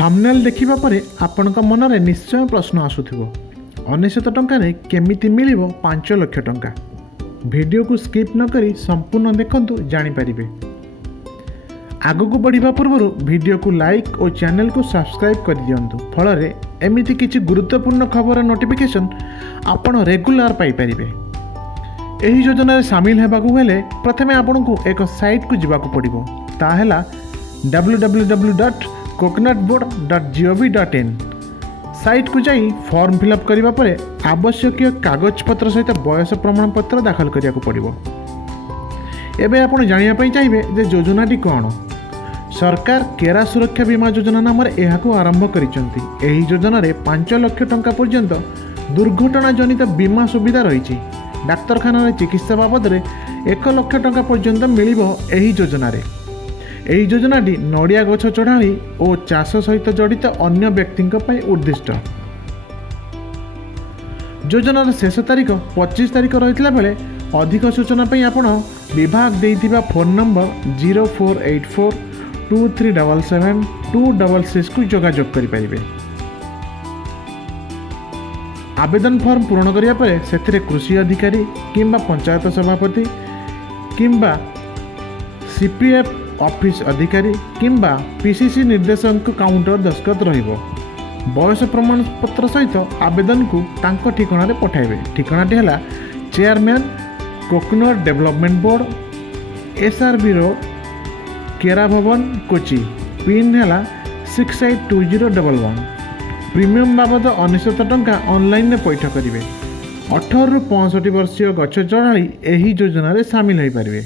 Thumbnail देखिबा परे आपनक मनरे निश्चय प्रश्न आसुथिबो 99 टंकारे केमिति मिलिबो 5 लाख टंका। वीडियो को स्किप न करी संपूर्ण देखंतु जानि परिबे। आगु को बढ़िबा पूर्व वीडियो को लाइक और चैनल को सब्सक्राइब कर दियंतु फलरे एमिति किछि गुरुत्वपूर्ण खबर नोटिफिकेशन आपण रेगुलर पाई परिबे। एही योजना रे शामिल हेबाकू हेले प्रथमे आपनकू एक साइट को जिबाकू पड़िबो ताहेला www.coconutboard.gov.in साइट को जाई फॉर्म फिलअप करिबा परे आवश्यक कागज पत्र सहित बयस प्रमाण पत्र दाखल करिया को पड़िबो। एबे आपण जानिया पई चाहिबे जे योजनाटी कोन। सरकार केरा सुरक्षा बीमा योजना नाम एहाको आरंभ करिसंती। एही योजना रे 5 लाख टंका पर्यंत दुर्घटना जनित बीमा सुविधा रही। डाक्तरखाना रे चिकित्सा बाबद रे 1 लाख टंका पर्यंत मिलिबो एही योजना रे। एही योजनाटी नड़िया गछ चढ़ाई और चाष सहित जड़ित अन्य व्यक्ति उद्दिष्ट। योजनार शेष तारीख 25 तारीख रही बेले अधिक सूचना आपण विभाग देइथिबा फोन नंबर 0484 2377 266 को जोगाजोग करें। आवेदन फॉर्म पूर्ण करिया परे सेथिरे कृषि अधिकारी किंबा पंचायत सभापति किंबा सीपीएफ ऑफिस अधिकारी किंबा पीसीसी निर्देशक काउंटर दस्खत रहिबो। बयस प्रमाण पत्र सहित आवेदन को तांको ठिकाना रे पठाइबे। ठिकानाटी हैला chairman coconut development board SRB road केरा भवन कोची पिन हैला 682011। प्रीमियम बाबद 99 टंका ऑनलाइन में पैठ करेंगे। 18 रु 65 वर्षीय गछ चढ़ाई एही योजना रे शामिल हो पारे।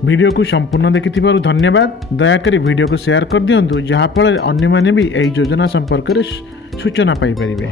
वीडियो को संपूर्ण देखिथिबारु धन्यवाद। दयाकरी वीडियो को शेयर कर दियंतु जहाँ फल अन्य माने भी एही योजना संपर्क में सूचना पाई परिबे।